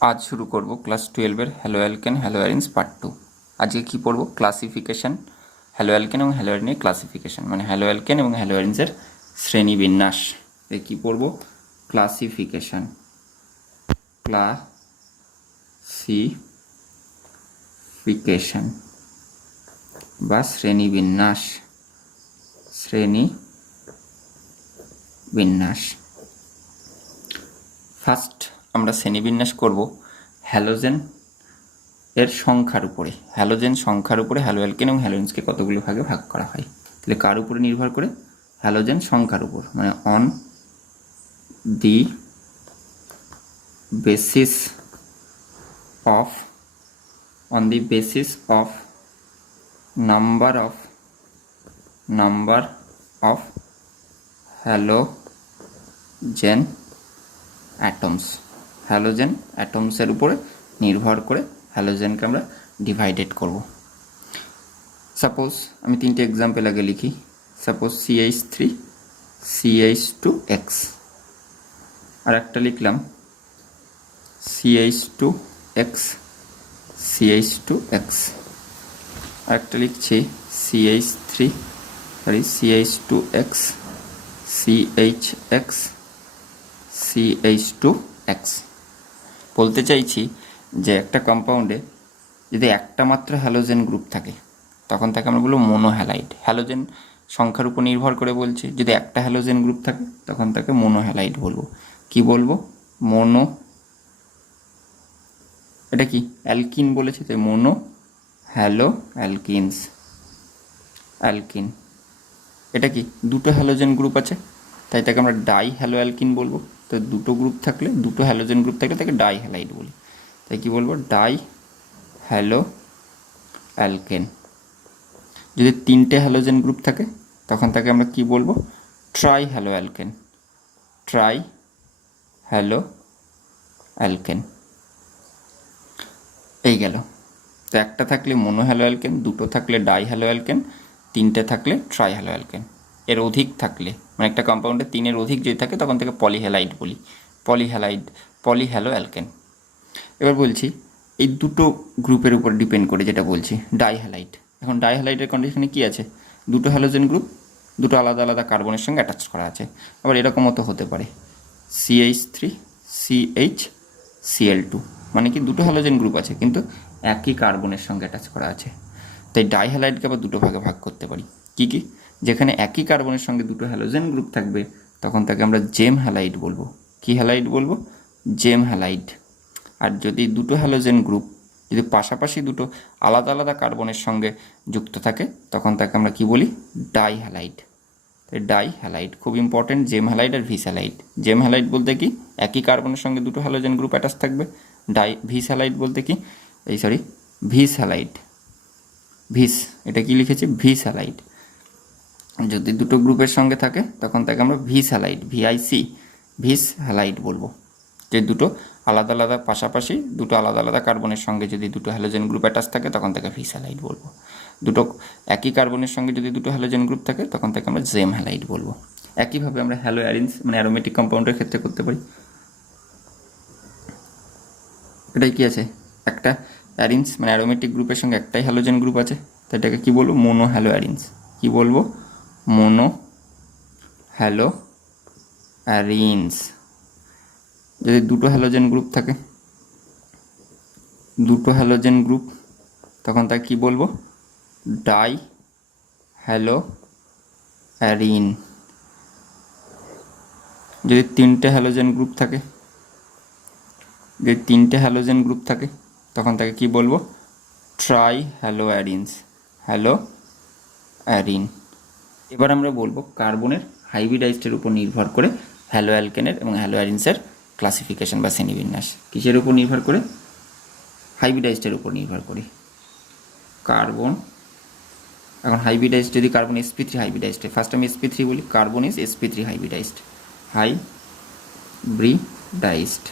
आज शुरू करब class 12 halo alkane halo arenes part 2। আজকে কি পড়ব? ক্লাসিফিকেশন, হ্যালো অ্যালকেন এবং হ্যালো অ্যারিনের ক্লাসিফিকেশন, মানে হ্যালো অ্যালকেন এবং হ্যালো অ্যারিনসের শ্রেণীবিন্যাস। কি পড়ব? ক্লাসিফিকেশন, ক্লাসিফিকেশন বা শ্রেণীবিন্যাস, শ্রেণীবিন্যাস। ফার্স্ট আমরা শ্রেণীবিন্যাস করব হ্যালোজেন এর সংখ্যার উপরে। হ্যালোজেন সংখ্যার উপরে হ্যালো অ্যালকেন এবং হ্যালোজেন্সকে কতগুলো ভাগে ভাগ করা হয়। তাহলে কার উপরে নির্ভর করে? হ্যালোজেন সংখ্যার উপর, মানে on the basis of number of halogen atoms. Halogen অ্যাটমসের উপরে নির্ভর করে হ্যালোজেনকে আমরা ডিভাইডেড করব। সাপোজ আমি তিনটে এক্সাম্পল আগে লিখি। সাপোজ CH3 CH2X, আর একটা লিখলাম CH2X CH2X, আর একটা লিখছি CH2X CHX CH2X। বলতে চাইছি যে একটা কম্পাউন্ডে যদি একটা মাত্র হ্যালোজেন গ্রুপ থাকে তখন তাকে আমরা বলবো মোনোহ্যালাইড। হ্যালোজেন সংখ্যার উপর নির্ভর করে বলছি, যদি একটা হ্যালোজেন গ্রুপ থাকে তখন তাকে মোনোহ্যালাইড বলবো। কি বলবো? মোনো, এটা কি অ্যালকিন বলেছে, তাই মোনো হ্যালো অ্যালকিনস, অ্যালকিন। এটা কি দুটো হ্যালোজেন গ্রুপ আছে, তাই তাকে আমরা ডাই হ্যালো অ্যালকিন বলবো। তো দুটো গ্রুপ থাকলে, দুটো হ্যালোজেন গ্রুপ থাকলে তাকে ডাই হ্যালাইড বলি, তাই কি বলবো? Die hello alkane. যদি তিনটে হ্যালোজেন গ্রুপ থাকে তখন তাকে আমরা কি বলবো? Tri hello alkane, try hello alkane. এই গেল। তো একটা থাকলে মোনো হ্যালো অ্যালকেন, দুটো থাকলে ডাই হ্যালো অ্যালকেন, তিনটে থাকলে ট্রাই হ্যালো অ্যালকেন। এর অধিক থাকলে, মানে একটা কম্পাউন্ডে তিনের অধিক যদি থাকে তখন তাকে পলিহ্যালাইড বলি, পলিহ্যালো অ্যালকেন। এবার বলছি এই দুটো গ্রুপের উপর ডিপেন্ড করে যেটা বলছি, ডাইহ্যালাইড। এখন ডাইহ্যালাইডের কন্ডিশনে কি আছে? দুটো হ্যালোজেন গ্রুপ দুটো আলাদা আলাদা কার্বনের সঙ্গে অ্যাটাচ করা আছে। আবার এরকমও তো হতে পারে CH3 CHCl2, মানে কি দুটো হ্যালোজেন গ্রুপ আছে কিন্তু একই কার্বনের সঙ্গে অ্যাটাচ করা আছে। তাই ডাইহ্যালাইডকে আবার দুটো ভাগে ভাগ করতে পারি। কি কি? যেখানে একই কার্বনের সঙ্গে দুটো হ্যালোজেন গ্রুপ থাকবে তখন তাকে আমরা জেম হ্যালাইড বলবো। কি হ্যালাইড বলবো? জেম হ্যালাইড। আর যদি দুটো হ্যালোজেন গ্রুপ যদি পাশাপাশি দুটো আলাদা আলাদা কার্বনের সঙ্গে যুক্ত থাকে তখন তাকে আমরা কি বলি? Die halide. তাই ডাই হ্যালাইড খুব ইম্পর্টেন্ট। জেম হ্যালাইড আর ভিস হ্যালাইড। জেম হ্যালাইড বলতে কি? একই কার্বনের সঙ্গে দুটো হ্যালোজেন গ্রুপ অ্যাটাচ থাকবে। ভিস হ্যালাইড বলতে কি? ভিস হ্যালাইড। ভিস, এটা কি লিখেছি? ভিস হ্যালাইড। যদি দুটো গ্রুপের সঙ্গে থাকে তখন তাকে আমরা ভিস হ্যালাইড, ভিস হ্যালাইড বলবো। যে দুটো আলাদা আলাদা পাশাপাশি দুটো আলাদা আলাদা কার্বনের সঙ্গে যদি দুটো হ্যালোজেন গ্রুপ অ্যাটাচ থাকে তখন তাকে ভিস হ্যালাইড বলবো। দুটো একই কার্বনের সঙ্গে যদি দুটো হ্যালোজেন গ্রুপ থাকে তখন তাকে আমরা জেম হ্যালাইড বলবো। একইভাবে আমরা হ্যালো অ্যারিনস মানে অ্যারোমেটিক কম্পাউন্ডের ক্ষেত্রে করতে পারি। এটাই কি আছে? একটা অ্যারিনস মানে অ্যারোমেটিক গ্রুপের সঙ্গে একটাই হ্যালোজেন গ্রুপ আছে, তো এটাকে কী বলবো? Mono halo arenes. কী বলবো? Mono halo arenes. যদি দুটো হ্যালোজেন গ্রুপ থাকে, দুটো হ্যালোজেন গ্রুপ, তখন তাকে কী বলবো? Die hello arene. যদি তিনটে হ্যালোজেন গ্রুপ থাকে, যদি তিনটে হ্যালোজেন গ্রুপ থাকে তখন তাকে কী বলবো? Tri halo arenes, halo arene. এবার আমরা বলবো কার্বনের হাইব্রিডাইজডের উপর নির্ভর করে হ্যালো অ্যালকেনের এবং হ্যালো অ্যারিনসের ক্লাসিফিকেশন বা শ্রেণীবিন্যাস। কিসের উপর নির্ভর করে? হাইব্রিডাইজডের উপর নির্ভর করে। কার্বন, এখন হাইব্রিডাইজড যদি কার্বন sp3 হাইব্রিডাইজড, ফার্স্ট আমি sp3 বলি, carbon is sp3 hybridised, hybridised.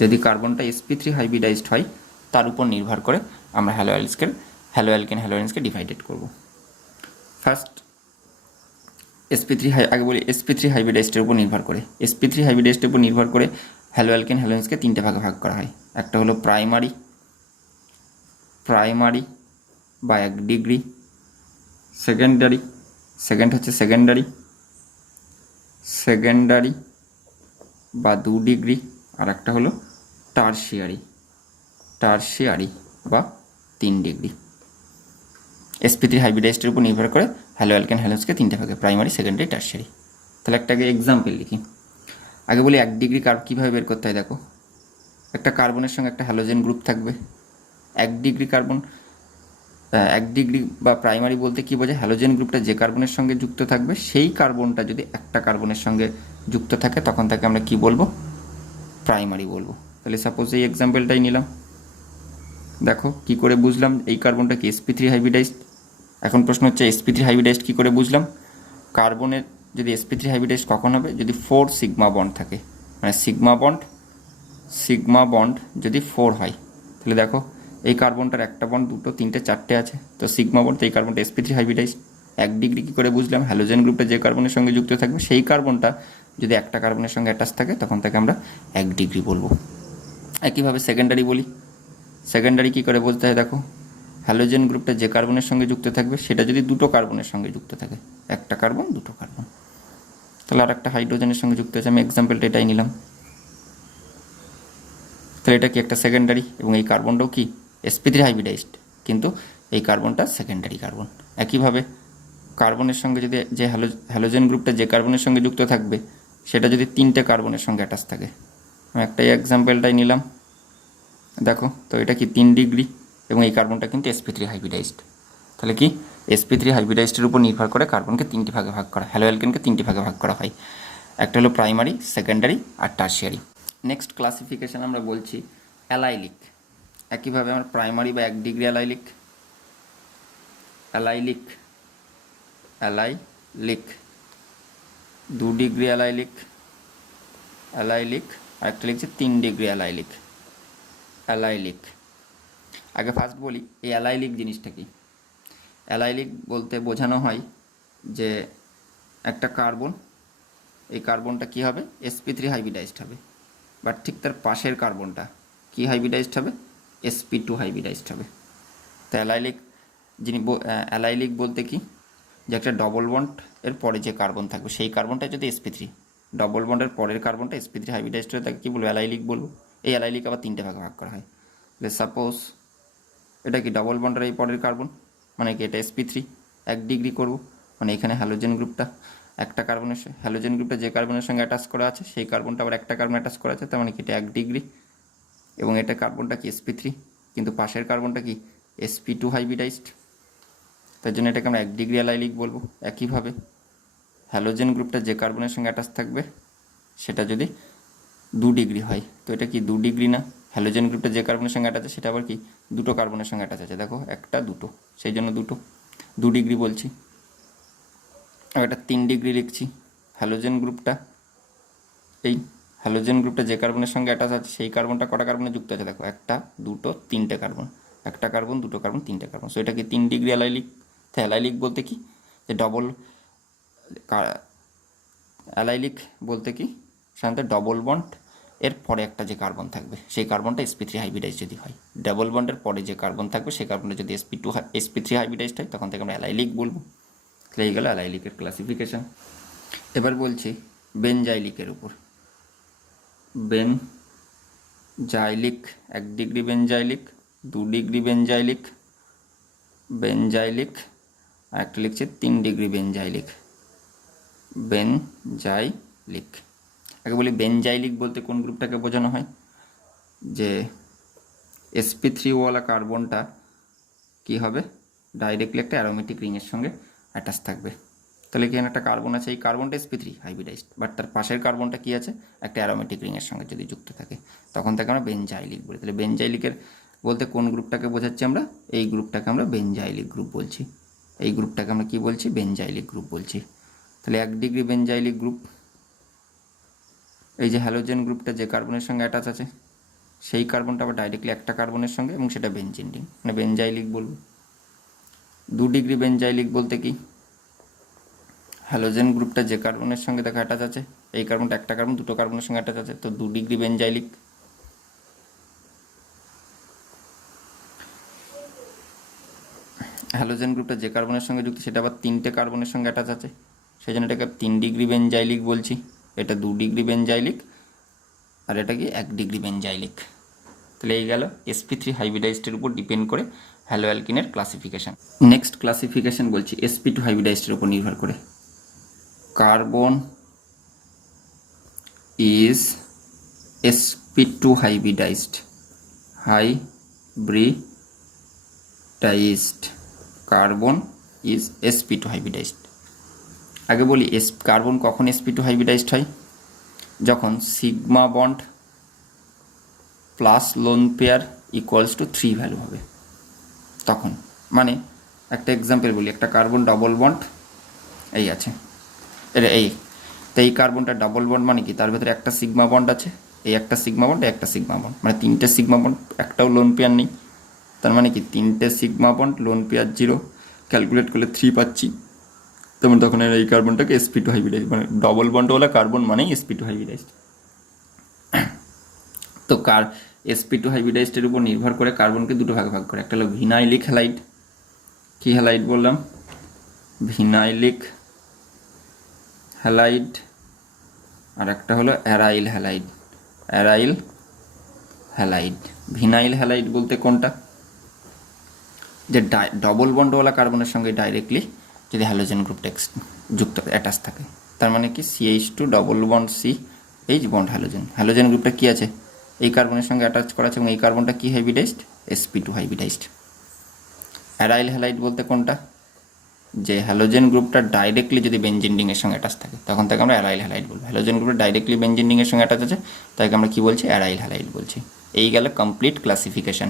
যদি কার্বনটা sp3 হাইব্রিডাইজড হয় তার উপর নির্ভর করে আমরা হ্যালো অ্যালকেন হ্যালো অ্যারিনসকে ডিভাইডেড করব। ফার্স্ট sp3 আগে বলি sp3 হাইব্রিডাইজডের উপর নির্ভর করে, sp3 হাইব্রিডাইজডের উপর নির্ভর করে হ্যালো অ্যালকেন হ্যালোজেন্সকে তিনটে ভাগে ভাগ করা হয়। একটা হলো প্রাইমারি বা 1 ডিগ্রি, সেকেন্ডারি বা 2 ডিগ্রি, আর একটা হলো টারশিয়ারি বা 3 ডিগ্রি। sp3 হাইব্রিডাইজের উপর নির্ভর করে হ্যালো অ্যালকেন হ্যালোজেন্সকে তিনটে ভাগে, প্রাইমারি, সেকেন্ডারি, টারশিয়ারি। তাহলে একটা আগে এক্সাম্পল লিখি। আগে বলি 1 ডিগ্রি কার্ব কীভাবে বের করতে হয়। দেখো, একটা কার্বনের সঙ্গে একটা হ্যালোজেন গ্রুপ থাকবে। 1 ডিগ্রি বা প্রাইমারি বলতে কী বোঝায়? হ্যালোজেন গ্রুপটা যে কার্বনের সঙ্গে যুক্ত থাকবে সেই কার্বনটা যদি একটা কার্বনের সঙ্গে যুক্ত থাকে তখন তাকে আমরা কি বলবো? প্রাইমারি বলবো। তাহলে সাপোজ এই এক্সাম্পলটাই নিলাম। দেখো কি করে বুঝলাম এই কার্বনটা কি sp3 হাইব্রিডাইজড। এখন প্রশ্ন হচ্ছে sp3 হাইব্রিডাইজড কী করে বুঝলাম? কার্বনের যদি sp3 হাইব্রিডাইজড কখন হবে? যদি 4 সিগমা বন্ড থাকে, মানে সিগমা বন্ড যদি 4 হয়। তাহলে দেখো এই কার্বনটার একটা বন্ড, দুটো, তিনটে, চারটে আছে, তো সিগমা বন্ড, তো এই কার্বনটা sp3 হাইব্রিডাইজড। 1 ডিগ্রি কী করে বুঝলাম? হ্যালোজেন গ্রুপটা যে কার্বনের সঙ্গে যুক্ত থাকবে সেই কার্বনটা যদি একটা কার্বনের সঙ্গে অ্যাটাচ থাকে তখন তাকে আমরা 1 ডিগ্রি বলবো। একইভাবে সেকেন্ডারি বলি। সেকেন্ডারি কী করে বলতে হয়? দেখো, হ্যালোজেন গ্রুপটা যে কার্বনের সঙ্গে যুক্ত থাকবে সেটা যদি দুটো কার্বনের সঙ্গে যুক্ত থাকে, একটা কার্বন, দুটো কার্বন, তাহলে আর একটা হাইড্রোজেনের সঙ্গে যুক্ত আছে। আমি এক্সাম্পলটা এটাই নিলাম। তাহলে এটা কি একটা সেকেন্ডারি, এবং এই কার্বনটাও কি sp3 হাইব্রিডাইজড, কিন্তু এই কার্বনটা সেকেন্ডারি কার্বন। একইভাবে কার্বনের সঙ্গে যদি যে হ্যালোজেন গ্রুপটা যে কার্বনের সঙ্গে যুক্ত থাকবে সেটা যদি তিনটে কার্বনের সঙ্গে অ্যাটাচ থাকে, আমি একটাই এক্সাম্পলটাই নিলাম। দেখো তো এটা কি 3 ডিগ্রি, এবং এই কার্বনটা কিন্তু sp3 হাইব্রিডাইজড। তাহলে কি sp3 হাইব্রিডাইজডের উপর নির্ভর করে কার্বনকে তিনটি ভাগে ভাগ করা, হ্যালো অ্যালকেনকে তিনটি ভাগে ভাগ করা হয়। একটা হলো প্রাইমারি, সেকেন্ডারি আর টারশিয়ারি। নেক্সট ক্লাসিফিকেশন আমরা বলছি অ্যালাইলিক। একইভাবে আমরা প্রাইমারি বা 1 ডিগ্রি অ্যালাইলিক, 2 ডিগ্রি অ্যালাইলিক, আর একটা লিখছি 3 ডিগ্রি অ্যালাইলিক। আগে ফার্স্ট বলি এই অ্যালাইলিক জিনিসটা কি। অ্যালাইলিক বলতে বোঝানো হয় যে একটা কার্বন, এই কার্বনটা কি হবে? sp3 হাইব্রিডাইজড হবে, বাট ঠিক তার পাশের কার্বনটা কি হাইব্রিডাইজড হবে? sp2 হাইব্রিডাইজড হবে। তো অ্যালাইলিক বলতে কি, যে একটা ডবল বন্ড এর পরে যে কার্বন থাকবে সেই কার্বনটা যদি sp3, ডবল বন্ডের পরের কার্বনটা sp3 হাইব্রিডাইজড হয়ে তাকে কী বলবো? অ্যালাইলিক বলবো। এই অ্যালাইলিক আবার তিনটে ভাগে ভাগ করা হয়। সাপোজ এটা কি ডবল বন্ডের এই পরের কার্বন, মানে কি এটা sp3, 1 ডিগ্রি করব, মানে এখানে হ্যালোজেন গ্রুপটা একটা কার্বনের, হ্যালোজেন গ্রুপটা যে কার্বনের সঙ্গে অ্যাটাচ করা আছে সেই কার্বনটা আবার একটা কার্বন অ্যাটাচ করা আছে, তার মানে কি এটা 1 ডিগ্রি, এবং এটা কার্বনটা কি sp3, কিন্তু পাশের কার্বনটা কি sp2 হাইব্রিডাইজড, তার জন্য এটাকে আমরা 1 ডিগ্রি অ্যালাইলিক বলবো। একইভাবে হ্যালোজেন গ্রুপটা যে কার্বনের সঙ্গে অ্যাটাচ থাকবে সেটা যদি 2 ডিগ্রি হয়, তো এটা কি 2 ডিগ্রি না? হ্যালোজেন গ্রুপটা যে কার্বনের সঙ্গে অ্যাটাচ আছে সেটা আবার কি দুটো কার্বনের সঙ্গে অ্যাটাচ আছে, দেখো একটা, দুটো, সেই জন্য 2 ডিগ্রি বলছি। আর এটা 3 ডিগ্রি লিখছি। হ্যালোজেন গ্রুপটা, এই হ্যালোজেন গ্রুপটা যে কার্বনের সঙ্গে অ্যাটাচ আছে সেই কার্বনটা কটা কার্বনে যুক্ত আছে? দেখো একটা, দুটো, তিনটে কার্বন, একটা কার্বন, দুটো কার্বন, তিনটে কার্বন, সো এটা কি 3 ডিগ্রি অ্যালাইলিক। তো অ্যালাইলিক বলতে কি, যে অ্যালাইলিক বলতে কি সাধারণত ডবল বন্ড এর পরে একটা যে কার্বন থাকবে সেই কার্বনটা sp3 হাইব্রিডাইজ যদি হয়, ডাবল বন্ডের পরে যে কার্বন থাকবে সেই কার্বনটা যদি sp3 হাইব্রিডাইজড হয় তখন থেকে আমরা অ্যালাইলিক বলবো। তাহলে এই গেল অ্যালাইলিকের ক্লাসিফিকেশন। এবার বলছি বেনজাইলিকের উপর। বেনজাইলিক, 1 ডিগ্রি বেনজাইলিক, 2 ডিগ্রি বেনজাইলিক, আর একটা লিখছে 3 ডিগ্রি বেনজাইলিক। আগে বলি বেনজাইলিক বলতে কোন গ্রুপটাকে বোঝানো হয়? যে sp3 ওয়ালা কার্বনটা কি হবে? ডাইরেক্টলি একটা অ্যারোমেটিক রিংয়ের সঙ্গে অ্যাটাচ থাকবে। তাহলে এখানে একটা কার্বন আছে, এই কার্বনটা sp3 হাইব্রিডাইজড, বাট তার পাশের কার্বনটা কি আছে? একটা অ্যারোমেটিক রিংয়ের সঙ্গে যদি যুক্ত থাকে তখন তাকে আমরা বেনজাইলিক বলি। তাহলে বেনজাইলিকের বলতে কোন গ্রুপটাকে বোঝাচ্ছি আমরা? এই গ্রুপটাকে আমরা বেনজাইলিক গ্রুপ বলছি। এই গ্রুপটাকে আমরা কি বলছি? বেনজাইলিক গ্রুপ বলছি। তাহলে 1 ডিগ্রি বেনজাইলিক গ্রুপ, এই যে হ্যালোজেন গ্রুপটা যে কার্বনের সঙ্গে অ্যাটাচ আছে সেই কার্বনটা আবার ডাইরেক্টলি একটা কার্বনের সঙ্গে, এবং সেটা বেনজিন রিং, মানে বেনজাইলিক বলবো। 2 ডিগ্রি বেনজাইলিক বলতে কি, হ্যালোজেন গ্রুপটা যে কার্বনের সঙ্গে দেখা অ্যাটাচ আছে এই কার্বনটা একটা কার্বন দুটো কার্বনের সঙ্গে অ্যাটাচ আছে, তো 2 ডিগ্রি বেঞ্জাইলিক। হ্যালোজেন গ্রুপটা যে কার্বনের সঙ্গে যুক্ত সেটা আবার 3টে কার্বনের সঙ্গে অ্যাটাচ আছে, সেই জন্য এটাকে 3 ডিগ্রি বেঞ্জাইলিক বলছি। এটা 2 ডিগ্রি বেঞ্জাইলিক, আর এটা কি 1 ডিগ্রি বেঞ্জাইলিক। তাহলে এই গেল sp3 হাইব্রিডাইজডের উপর ডিপেন্ড করে হ্যালো অ্যালকিনের ক্লাসিফিকেশন। নেক্সট ক্লাসিফিকেশন বলছি sp2 হাইব্রিডাইজডের উপর নির্ভর করে। Carbon is sp2 hybridised, carbon is sp2 hybridised. আগে বলি কার্বন কখন sp2 হাইব্রিডাইজড হয়, যখন sigma bond plus lone pair equals to 3 value হবে তখন। মানে একটা এক্সাম্পল বলি, একটা কার্বন ডাবল বন্ড এই আছে, এটা এই, তো এই কার্বনটা ডাবল বন্ড মানে কি, তার ভেতরে একটা সিগমা বন্ড আছে, এই একটা সিগমা বন্ড, একটা সিগমা বন্ড, মানে 3টে সিগমা বন্ড, একটাও লোন পেয়ার নেই। তার মানে কি 3টে sigma bond, lone pair 0, calculate করলে 3 পাচ্ছি। তেমন তখন এই কার্বনটাকে sp2 হাইব্রিডাইজ, মানে ডবল বন্ডওয়ালা কার্বন মানেই sp2 হাইব্রিডাইজ। তো sp2 হাইব্রিডাইজডের উপর নির্ভর করে কার্বনকে দুটো ভাগে ভাগ করে, একটা হলো ভিনাইলিক হ্যালাইড, কি হ্যালাইড বললাম, ভিনাইলিক হ্যালাইড, আর একটা হলো aryl halide, aryl halide. Vinyl halide বলতে কোনটা, যে ডবল বন্ডওয়ালা কার্বনের সঙ্গে ডাইরেক্টলি যদি হ্যালোজেন গ্রুপ যুক্ত অ্যাটাচ থাকে, তার মানে কি CH2 double bond CH bond halogen, halogen গ্রুপটা কি আছে এই কার্বনের সঙ্গে অ্যাটাচ করা আছে, এবং এই কার্বনটা কি hybridised, sp2 hybridised. Aryl halide বলতে কোনটা, যে হ্যালোজেন গ্রুপটা ডাইরেক্টলি যদি বেনজিন রিংয়ের সঙ্গে অ্যাটাচ থাকে তখন তাকে আমরা অ্যারাইল হ্যালাইড বলবো। হ্যালোজেন গ্রুপটা ডাইরেক্টলি বেনজিন রিংয়ের সঙ্গে অ্যাটাচ আছে, তাকে আমরা কি বলছি, অ্যারাইল হ্যালাইড বলছি। এই গেল কমপ্লিট ক্লাসিফিকেশন